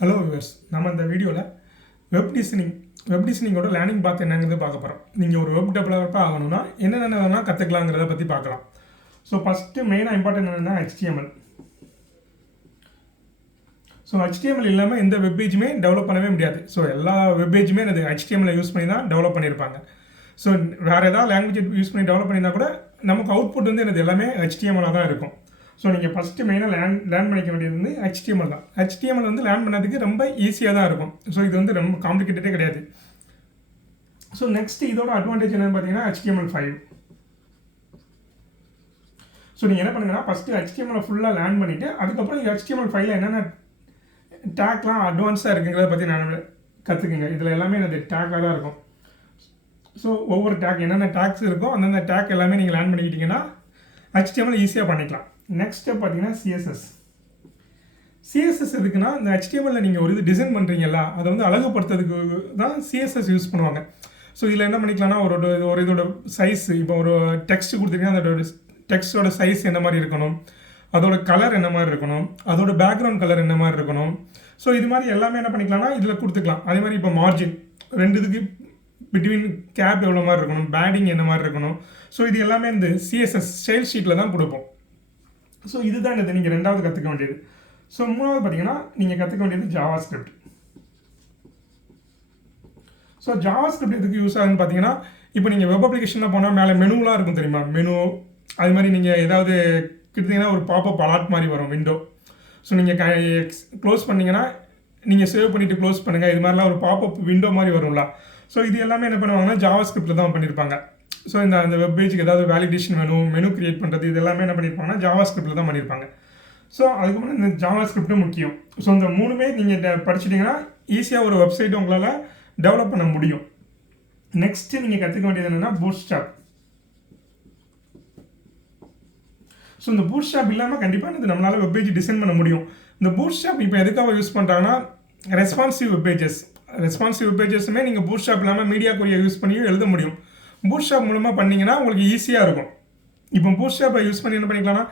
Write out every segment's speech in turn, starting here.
Hello viewers, நம்ம இந்த வீடியோவில் வெப் டிசைனிங்கோட லேர்னிங் பார்த்து என்னங்கிறது பார்க்க போகிறோம். நீங்கள் ஒரு வெப் டெவலப்பராக ஆகணும்னா என்னென்ன வேணால் கற்றுக்கலாங்கிறத பற்றி பார்க்கலாம். ஸோ ஃபஸ்ட்டு மெயினாக இம்பார்ட்டன்ட் என்னென்னா HTML. ஸோ HTML இல்லாமல் எந்த வெப் பேஜுமே டெவலப் பண்ணவே முடியாது. ஸோ எல்லா வெப் பேஜுமே அது HTML யூஸ் பண்ணி தான் டெவலப் பண்ணியிருப்பாங்க. ஸோ வேறு ஏதாவது லாங்குவேஜ் யூஸ் பண்ணி டெவலப் பண்ணியிருந்தா கூட நமக்கு அவுட்புட் வந்து எனக்கு எல்லாமே HTML தான் இருக்கும். ஸோ நீங்கள் ஃபஸ்ட்டு மெயினாக லேர்ன் பண்ணிக்க வேண்டியது வந்து HTML தான். HTML வந்து லேர்ன் பண்ணதுக்கு ரொம்ப ஈஸியாக தான் இருக்கும். ஸோ இது வந்து ரொம்ப காம்ப்ளிகேட்டடே கிடையாது. ஸோ நெக்ஸ்ட்டு இதோட அட்வான்டேஜ் என்னென்னு பார்த்தீங்கன்னா HTML5. ஸோ நீங்கள் என்ன பண்ணுங்கன்னா ஃபஸ்ட்டு HTML ஃபுல்லாக லேர்ன் பண்ணிவிட்டு அதுக்கப்புறம் HTML5ல என்னென்ன டேக்லாம் அட்வான்ஸாக இருக்குங்கிறத பற்றி நான் கற்றுக்குங்க. இதில் எல்லாமே எனக்கு டேக்காக தான் இருக்கும். ஸோ ஒவ்வொரு டேக் என்னென்ன டேக்ஸ் இருக்கோ அந்தந்த டேக் எல்லாமே நீங்கள் லேர்ன் பண்ணிக்கிட்டிங்கன்னா HTML ஈஸியாக பண்ணிக்கலாம். நெக்ஸ்ட் ஸ்டெப் பார்த்தீங்கன்னா சிஎஸ்எஸ் எதுக்குன்னா இந்த HTML நீங்கள் ஒரு இது டிசைன் பண்ணுறீங்களா அதை வந்து அழகுப்படுத்துறதுக்கு தான் சிஎஸ்எஸ் யூஸ் பண்ணுவாங்க. ஸோ இதில் என்ன பண்ணிக்கலாம்னா ஒரு இதோட சைஸ், இப்போ ஒரு டெக்ஸ்ட் கொடுத்துருக்கீங்கன்னா அதோட டெக்ஸ்டோட சைஸ் என்ன மாதிரி இருக்கணும், அதோட கலர் என்ன மாதிரி இருக்கணும், அதோட பேக்ரவுண்ட் கலர் என்ன மாதிரி இருக்கணும். ஸோ இது மாதிரி எல்லாமே என்ன பண்ணிக்கலாம்னா இதில் கொடுத்துக்கலாம். அதே மாதிரி இப்போ மார்ஜின் ரெண்டு இதுக்கு பிட்வீன் கேப் எவ்வளோ மாதிரி இருக்கணும், பேடிங் என்ன மாதிரி இருக்கணும். ஸோ இது எல்லாமே இந்த சிஎஸ்எஸ் ஸ்டைல் ஷீட்டில் தான் கொடுப்போம். ஸோ இதுதான் இது நீங்கள் ரெண்டாவது கற்றுக்க வேண்டியது. ஸோ மூணாவது பார்த்தீங்கன்னா நீங்கள் கற்றுக்க வேண்டியது JavaScript. ஸோ JavaScript எதுக்கு யூஸ் ஆகுதுன்னு பார்த்தீங்கன்னா இப்போ நீங்கள் வெப் அப்ளிகேஷனில் போனால் மேலே மெனுலாம் இருக்கும் தெரியுமா, மெனு அது மாதிரி நீங்கள் ஏதாவது கிட்டத்தீங்கன்னா ஒரு பாப்பப் அலாட் மாதிரி வரும் விண்டோ. ஸோ நீங்கள் க்ளோஸ் பண்ணிங்கன்னா நீங்கள் சேவ் பண்ணிவிட்டு க்ளோஸ் பண்ணுங்கள், இது மாதிரிலாம் ஒரு பாப்பப் விண்டோ மாதிரி வரும்ல. ஸோ இது எல்லாமே என்ன பண்ணுவாங்கன்னா JavaScriptல தான் பண்ணியிருப்பாங்க. ஸோ அந்த வெப் பேஜுக்கு ஏதாவது வேலிடேஷன் மெனு கிரியேட் பண்ணுறது இது எல்லாமே என்ன பண்ணியிருப்பாங்கன்னா JavaScriptல தான் பண்ணியிருப்பாங்க. ஸோ அதுக்கப்புறம் இந்த JavaScriptடும் முக்கியம். ஸோ இந்த மூணுமே நீங்கள் படிச்சிட்டிங்கன்னா ஈஸியாக ஒரு வெப்சைட் உங்களால் டெவலப் பண்ண முடியும். நெக்ஸ்ட்டு நீங்கள் கற்றுக்க வேண்டியது என்னென்னா பூட்ஸ்ட்ராப். ஸோ இந்த பூட்ஸ்ட்ராப் இல்லாமல் கண்டிப்பாக இது நம்மளால் வெப் பேஜ் டிசைன் பண்ண முடியும். இந்த பூட்ஸ்ட்ராப் இப்போ எதுக்காக யூஸ் பண்ணுறாங்கன்னா ரெஸ்பான்சிவ் வெப் பேஜஸுமே நீங்கள் பூட்ஸ்ட்ராப் இல்லாமல் மீடியா கொரியா யூஸ் பண்ணியும் எழுத முடியும். பூட்ஸ்ட்ராப் மூலமாக பண்ணிங்கன்னா உங்களுக்கு ஈஸியாக இருக்கும். இப்போ பூட்ஸ்ட்ராப்பை யூஸ் பண்ணி என்ன பண்ணிக்கலாம்னா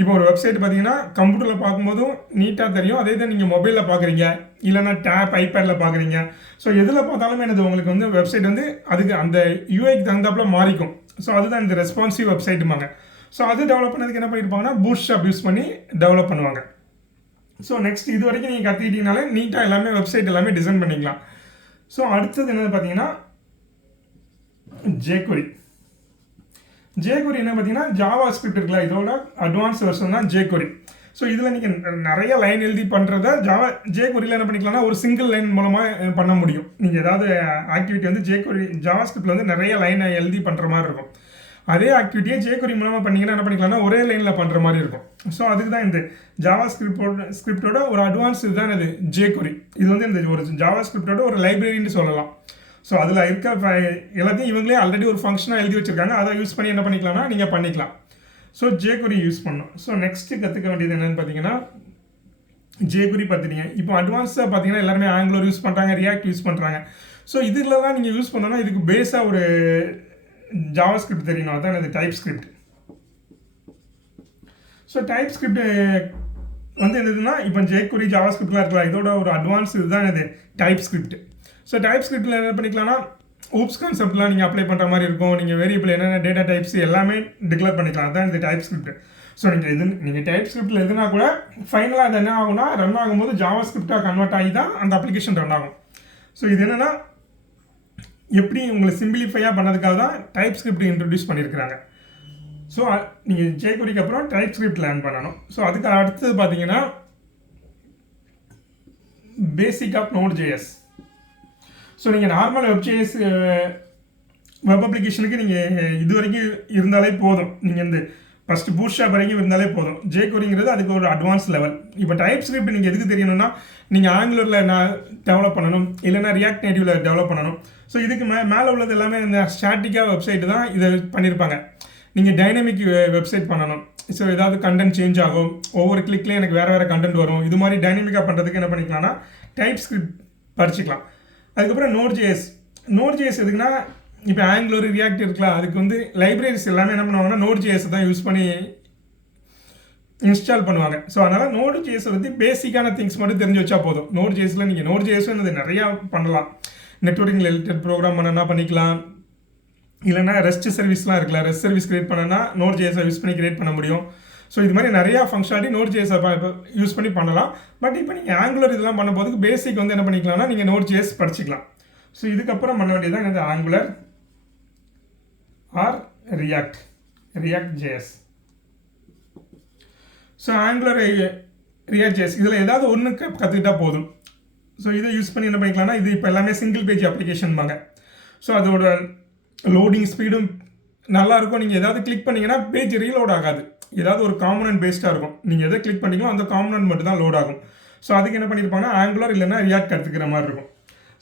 இப்போ ஒரு வெப்சைட் பார்த்தீங்கன்னா கம்ப்யூட்டரில் பார்க்கும்போதும் நீட்டாக தெரியும். அதே தான் நீங்கள் மொபைலில் பார்க்குறீங்க, இல்லைனா ஐபேடில் பார்க்குறீங்க. ஸோ எதில் பார்த்தாலுமே எனக்கு உங்களுக்கு வந்து வெப்சைட் வந்து அதுக்கு அந்த யூஐக்கு தகுந்தாப்புல மாறிக்கும். ஸோ அதுதான் இந்த ரெஸ்பான்சிவ் வெப்சைட்டுமாங்க. ஸோ அது டெவலப் பண்ணதுக்கு என்ன பண்ணியிருப்பாங்கன்னா பூட்ஸ்ட்ராப் யூஸ் பண்ணி டெவலப் பண்ணுவாங்க. ஸோ நெக்ஸ்ட் இது வரைக்கும் நீங்கள் கற்றுக்கிட்டீங்கனாலே நீட்டாக எல்லாமே வெப்சைட் எல்லாமே டிசைன் பண்ணிக்கலாம். ஸோ அடுத்தது என்னது பார்த்தீங்கன்னா jQuery என்ன பார்த்தீங்கன்னா JavaScript இருக்குல்ல, இதோட அட்வான்ஸ் வெர்ஷன் தான் jQuery. ஸோ இதில் நீங்கள் நிறைய லைன் எழுதி பண்ணுறத jQueryல என்ன பண்ணிக்கலாம்னா ஒரு சிங்கிள் லைன் மூலமாக பண்ண முடியும். நீங்கள் ஏதாவது ஆக்டிவிட்டி வந்து JavaScriptல வந்து நிறைய லைனை எழுதி பண்ணுற மாதிரி இருக்கும். அதே ஆக்டிவிட்டியை jQuery மூலமாக பண்ணிங்கன்னா என்ன பண்ணிக்கலாம்னா ஒரே லைனில் பண்ணுற மாதிரி இருக்கும். ஸோ அதுக்கு தான் இந்த JavaScriptோட ஒரு அட்வான்ஸ் இதுதான் இது jQuery. இது வந்து இந்த ஒரு JavaScriptோட ஒரு லைப்ரரின்னு சொல்லலாம். ஸோ அதில் இருக்க எல்லாத்தையும் இவங்களே ஆல்ரெடி ஒரு ஃபங்க்ஷனாக எழுதி வச்சுருக்காங்க, அதை யூஸ் பண்ணி என்ன பண்ணிக்கலாம்னா நீங்கள் பண்ணிக்கலாம். ஸோ jQuery யூஸ் பண்ணணும். ஸோ நெக்ஸ்ட்டு கற்றுக்க வேண்டியது என்னென்னு பார்த்தீங்கன்னா jQuery பார்த்துட்டீங்க. இப்போ அட்வான்ஸாக பார்த்தீங்கன்னா எல்லாருமே ஆங்குலர் யூஸ் பண்ணுறாங்க, ரியாக்ட் யூஸ் பண்ணுறாங்க. ஸோ இதில் தான் நீங்கள் யூஸ் பண்ணோன்னா இதுக்கு பேஸாக ஒரு JavaScript தெரியணும், அதான் இது TypeScript. ஸோ TypeScript வந்து என்னதுன்னா இப்போ jQuery JavaScriptலாம் இருக்கலாம், இதோட ஒரு அட்வான்ஸ் இதுதான் இது TypeScript. ஸோ TypeScriptல என்ன பண்ணிக்கலாம்னா ஊப்ஸ் கான்செப்ட்லாம் நீங்கள் அப்ளை பண்ணுற மாதிரி இருக்கும். நீங்கள் வேரியபிள் என்னென்ன டேட்டா டைப்ஸ் எல்லாமே டிக்ளேர் பண்ணிக்கலாம், அதுதான் இந்த TypeScript. ஸோ நீங்கள் TypeScriptல எதுனா கூட ஃபைனலாக அது என்ன ஆகும்னா ரன் ஆகும்போது JavaScriptஆக கன்வெர்ட் ஆகி தான் அந்த அப்ளிகேஷன் ரன் ஆகும். ஸோ இது என்னென்னா எப்படி உங்களை சிம்பிளிஃபையாக பண்ணதுக்காக தான் TypeScript இன்ட்ரடியூஸ் பண்ணியிருக்கிறாங்க. ஸோ நீங்கள் jQueryக்கு அப்புறம் TypeScript லேர்ன் பண்ணணும். ஸோ அதுக்கு அடுத்தது பார்த்தீங்கன்னா பேசிக் ஆஃப் Node.js. ஸோ நீங்கள் நார்மல் வெப் அப்ளிகேஷனுக்கு நீங்கள் இது வரைக்கும் இருந்தாலே போதும். நீங்கள் இந்த ஃபஸ்ட்டு பூட்ஸ்ட்ராப் வரைக்கும் இருந்தாலே போதும். jQueryங்கிறது அதுக்கு ஒரு அட்வான்ஸ் லெவல். இப்போ TypeScript நீங்கள் எதுக்கு தெரியணும்னா நீங்கள் ஆங்குலரில் டெவலப் பண்ணணும், இல்லைனா ரியாக்ட் நேட்டிவ்ல டெவலப் பண்ணணும். ஸோ இதுக்கு மேலே உள்ளது எல்லாமே இந்த ஸ்டாட்டிக்காக வெப்சைட்டு தான் இதை பண்ணியிருப்பாங்க. நீங்கள் டைனமிக் வெப்சைட் பண்ணணும். ஸோ ஏதாவது கண்டென்ட் சேஞ்ச் ஆகும், ஒவ்வொரு கிளிக்லேயும் எனக்கு வேறு கண்டென்ட் வரும். இது மாதிரி டைனமிக்காக பண்ணுறதுக்கு என்ன பண்ணிக்கலாம்னா TypeScript படிச்சுக்கலாம். அதுக்கப்புறம் Node.js எதுக்குன்னா இப்போ ஆங்குலர் ரியாக்ட் இருக்கலாம், அதுக்கு வந்து லைப்ரரிஸ் எல்லாமே என்ன பண்ணுவாங்கன்னா Node.js தான் யூஸ் பண்ணி இன்ஸ்டால் பண்ணுவாங்க. ஸோ அதனால் நோடு ஜேஸை பற்றி பேசிக்கான திங்ஸ் மட்டும் தெரிஞ்சு வச்சா போதும். நோடு ஜேஸில் நீங்கள் நோடு ஜேஸும் இது நிறையா பண்ணலாம். நெட்வொர்க்கிங் ரிலேட்டட் ப்ரோக்ராம் பண்ணனா பண்ணிக்கலாம், இல்லைனா ரெஸ்ட் சர்வீஸ்லாம் இருக்குல்ல, ரெஸ்ட் சர்வீஸ் கிரியேட் பண்ணனா நோட் ஜேஸை யூஸ் பண்ணி கிரியேட் பண்ண முடியும். ஸோ இது மாதிரி நிறையா ஃபங்க்ஷனாலிட்டி நோட் ஜேஸை யூஸ் பண்ணி பண்ணலாம். பட் இப்போ நீங்கள் ஆங்குலர் இதெல்லாம் பண்ணும்போதுக்கு பேசிக் வந்து என்ன பண்ணிக்கலாம்னா நீங்கள் நோட் ஜேஸ் படிச்சிக்கலாம். ஸோ இதுக்கப்புறம் பண்ண வேண்டியதான் என்னது Angular or React JS. So Angular React JS இதில் ஏதாவது ஒன்று கற்றுக்கிட்டா போதும். ஸோ இதை யூஸ் பண்ணி என்ன பண்ணிக்கலாம்னா இது இப்போ எல்லாமே சிங்கிள் பேஜ் அப்ளிகேஷன் பாங்க. ஸோ அதோட லோடிங் ஸ்பீடும் நல்லாயிருக்கும். நீங்கள் ஏதாவது கிளிக் பண்ணிங்கன்னா பேஜ் ரீலோட் ஆகாது. ஏதாவது ஒரு காம்பனன்ட் பேஸ்டாக இருக்கும். நீங்கள் எதை கிளிக் பண்ணிங்களோ அந்த காம்பனன்ட் மட்டும் தான் லோட் ஆகும். ஸோ அதுக்கு என்ன பண்ணியிருப்பாங்கன்னா ஆங்குலர் இல்லைனா ரியாக்ட் கற்றுக்கிற மாதிரி இருக்கும்.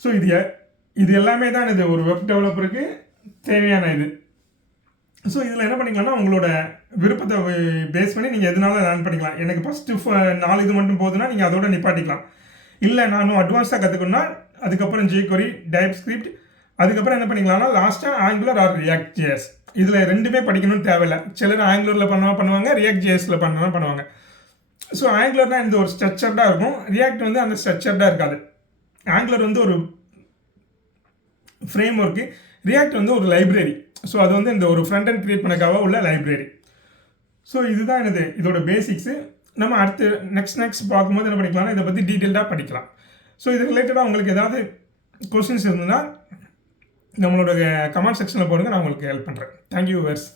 ஸோ இது எல்லாமே தான் இது ஒரு வெப் டெவலப்பருக்கு தேவையான இது. ஸோ இதில் என்ன பண்ணிக்கலாம்னா உங்களோட விருப்பத்தை பேஸ் பண்ணி நீங்கள் எதனால லேர்ன் பண்ணிக்கலாம். எனக்கு ஃபஸ்ட்டு 4 இது மட்டும் போதுன்னா நீங்கள் அதோட நிப்பாட்டிக்கலாம். இல்லை நானும் அட்வான்ஸாக கற்றுக்கணுன்னா அதுக்கப்புறம் jQuery, JavaScript, அதுக்கப்புறம் என்ன பண்ணிக்கலாம்னா லாஸ்ட்டாக ஆங்குலர் ஆர் ரியாக்ட் ஜேஎஸ். இதில் ரெண்டுமே படிக்கணும்னு தேவையில்லை. சிலர் ஆங்குலரில் பண்ணுவாங்க, ரியாக்ட் ஜேஎஸில் பண்ணுவாங்க. ஸோ ஆங்குலர்னால் இந்த ஒரு ஸ்ட்ரக்சர்டாக இருக்கும், ரியாக்ட் வந்து அந்த ஸ்ட்ரக்சர்டாக இருக்காது. ஆங்குலர் வந்து ஒரு ஃப்ரேம் ஒர்க்கு, ரியாக்ட் வந்து ஒரு லைப்ரரி. ஸோ அது வந்து இந்த ஒரு ஃப்ரண்ட் அண்ட் கிரியேட் பண்ணக்காக உள்ள லைப்ரரி. ஸோ இதுதான் இதோட பேசிக்ஸு. நம்ம அடுத்து நெக்ஸ்ட் பார்க்கும்போது என்ன பண்ணிக்கலாம்னா இதை பற்றி டீட்டெயில்டாக படிக்கலாம். ஸோ இது ரிலேட்டடாக உங்களுக்கு ஏதாவது கொஸ்டின்ஸ் இருந்ததுன்னா நம்மளோட கமெண்ட் செக்ஷனில் போடுங்க, நான் உங்களுக்கு ஹெல்ப் பண்ணுறேன். Thank you viewers.